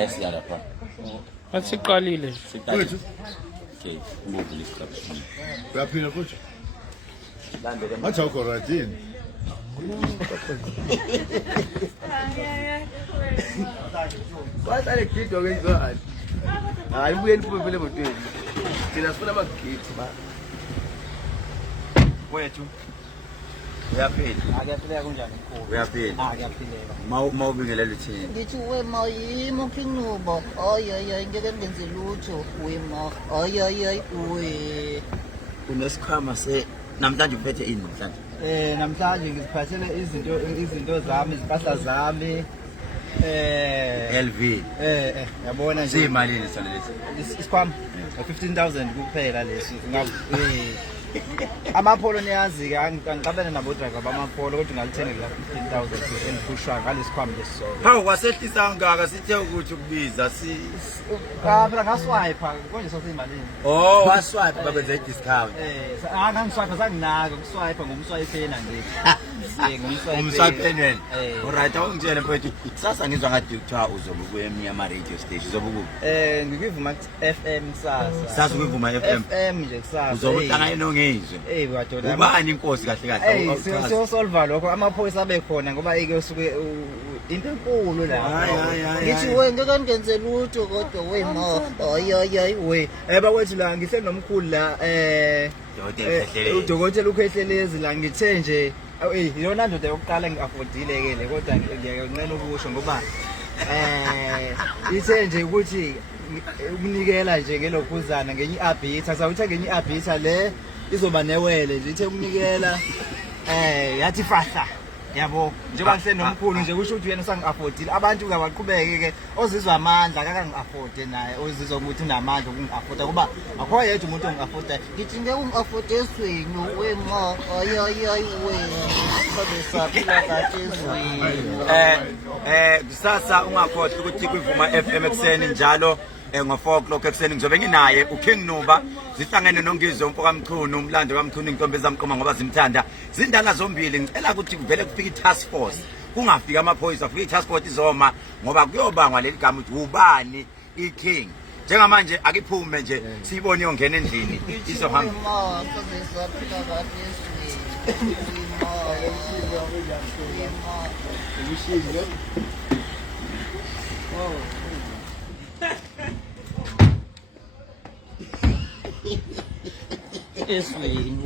Esiyalapha. Asiqalile. Wethu. Okay, move lisikhathi. Uyaphila futhi? Ngathi awukho right yini? Wasale gido kwenzani? Hayi buye niphuphele emotweni. Thina sifuna amagidi ba. Wethu. Uyaphila. Akuyaphileka kunjani mkhulu? Uyaphila. Akuyaphileka. Mawubingelela uthini? Ngithi wema yimo khinubo ayi ngeke ngenze lutho wema ayi we Unesikhwama namhlanje uphethe ini namhlanje? Namhlanje ngiziphathele izinto zami, izimpahla zami. LV. Yabona nje. Zimalini sona lesi? Isikhwama 15,000 kuphela lesi. Amapolo niyazi ke angiqabane nabo driver bamapolo kodwa ngalithenga la 15,000 endipushwa ngalesikhwama lesisolo. Hawu kwasehlisa ngaka sithe ukuthi ukubiza Phela ngaswipe konje saseyimalini. Oh waswipe babenza i-discount. Ngangiswipe sanginaka ukuswipe ngomswipena nje. Umswipeni. Alright awungitshele mfowethu sasa ngizwa ngathi kuthiwa uzobe kuyemnya ama radio station uzobe ku ngikuvuma FM sasa. Sasa ukuvuma FM. FM nje kusasa. Uzobe uhlangane nongizwe. Wadona. Ubani inkosi kahle kahle? Siyosolva lokho amaphoyisa abe khona ngoba ike usuke into enkulu la. ngithi we ngeke ngenze lutho kodwa wema ayi we Bawethu la ngihleli nomkhulu la udokotela ukhehlelezi la ngithe nje yona ndoda yokuqala ngiaffordile ke le kodwa ngiyakunqena ukusho ngoba ithe nje ukuthi ukunikela nje ngelokhuzana ngenye iarbiter sawuthe ngenye iarbiter le izoba newele nje ithe ukunikela yathi fahla yabo njengoba ngisenomkhulu nje kusho ukuthi yena sangiaffordile abantu ke abaqhubeke ke ozizwa amandla akangiafforde naye ozizwa ukuthi unamandla ukungiafforda kuba akho yedwa umuntu ongiafforda ngithi ngeke ungi-afforde eswini wema ayi we sabe saphila kahle eswini kusasa ungakhohlwa ukuthi kwivuma FM ekseni njalo ngo4 o'clock ekseni ngizobe nginaye uKing Nuba zihlangene nongizwe umfoka Mchunu umlando kaMchunu intombi zamqoma ngoba zimthanda zindanga zombili ngicela ukuthi kuvele kufike i-task force kungafika amaphoyisa kufike i-task force izoma ngoba kuyobangwa leli gama ukuthi ubani iKing njengamanje akiphume nje siyibone yongena endlini izohamba sabe saphila kahle eswini eswini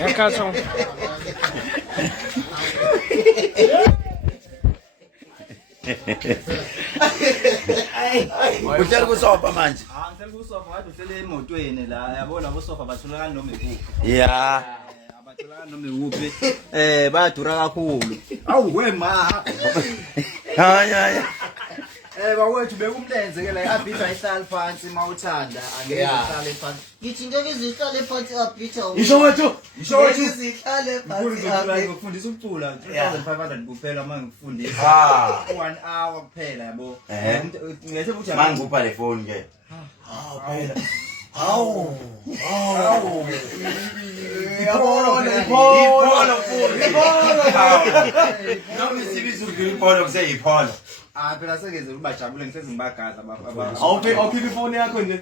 Yakatho. Uhleli kusofa manje? Ngicela kusofa kade uhlele emotweni la yabona abosofa batholakala noma ikuphi. Yeah. Abatholakala noma ikuphi. Bayadura kakhulu. Awu wema. Hayi. Bawethu bekumlenze ke la iarbiter ihlala phansi mawuthanda angeke ihlale phansi. ngithi ngeke zihlale phansi iarbiter Isho wethu. zihlale phansi Ngifundisa ukucula 3500 kuphela manje ngifundisa 1 hour kuphela yabo. Ngethe ukuthi Mangikupha le phone ke. phela. Hawu. Ipolo. Noma isibizo ipolo kuseyipolo. Phela sekeze ubajabule ngiseze ngibagaza baba. Awukhipha ifoni yakho nje?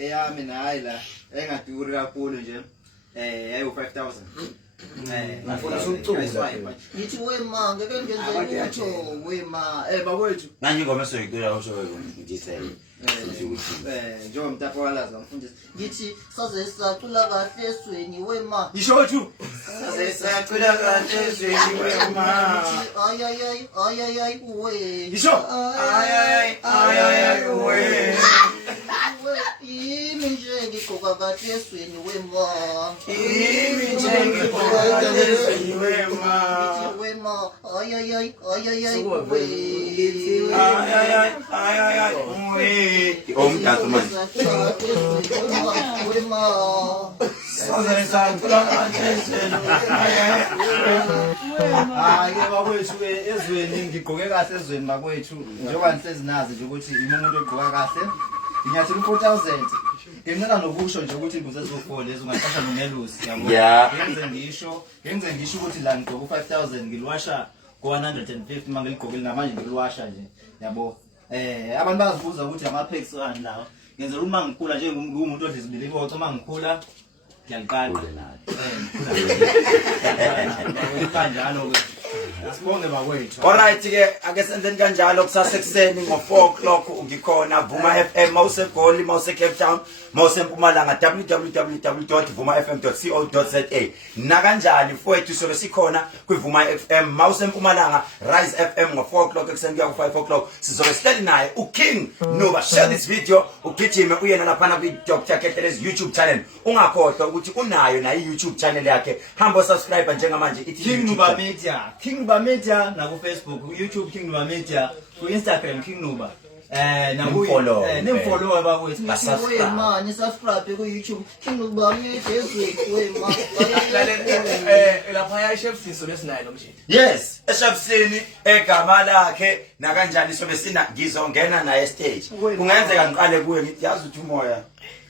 Eyami nayi la engaduri kakhulu nje. Yayi 5000. Ngifundisa ukucula. ngithi wema ngeke ngenze lutho wema Bawethu Manje ingoma esoyicula usho ngidisele. njengoba mtapho walaza ngifundisa. ngithi saze sacula kahle eswini wema Isho wethu. Sesacula kahle ezweni wema. ayi we Isho. Ay we. yimi nje ngigqoka kahle eswini wema Kimi ngigqoka kahle ezweni wema. ngithi wema ayi we. Omdathu manje. wema Sesacula kahle ezweni. Hayi bakwethu ezweni ngigqoke kahle ezweni bakwethu njengoba nihlezi nazi nje ukuthi umuntu ogqoka kahle nginyathela 4000 ngincela nokusho nje ukuthi imbuzi ezo4 lezi ungaqasha nomelusi yabo Yeah. ngenze ngisho ukuthi la ngigqoka 5000 ngilwasha ku-150 mangiligqokile namanje ngiliwasha nje yabo. Abantu bazibuza ukuthi ama-packs wani lawa. Ngenzela uma ngikhula nje ngumuntu odlizibili iboco uma ngikhula ngiyaliqaqa. Kanjalo-ke. Asibonge bakwethu. Alright ke ake senzeni kanjalo kusasa ekseni ngo4 o'clock ungikhona Vuma FM mawusegoli mawuse Cape Town mawusempumalanga www.vumafm.co.za na kanjani mfowethu sobe sikhona kwiVuma FM mawusempumalanga Rise FM ngo4 o'clock ekseni kuya ku5 o'clock sizobe sihleli naye uKing Nuba. Share this video ugijime uyena lapha ku Dr. Ketele's YouTube channel ungakhohlwa ukuthi unayo na YouTube channel yakhe hamba subscribe njengamanje ithi King Nuba Media. King Nuba Media na ku Facebook, ku YouTube King Nuba Media, ku Instagram King Nuba. Na ku Nimfollow. Nimfollow abakwethu. Wait, man, you subscribe to YouTube. King of Bami, wait, man. Laphaya eSheffield sobe sinayo lo mshini. Yes, eShafisini egama lakhe na kanjani sobe sina ngizongena naye stage. Kungenzeka ngiqale kuwe ngithi yazi uthi umoya.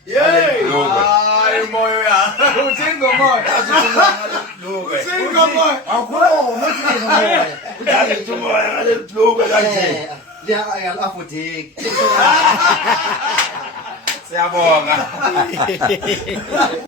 Hayi moyo ya. Uthenga moyo. Uthenga moyo. Yazi umoya ngale bhluke kanje. Ngiyalafuthi. Siyabonga.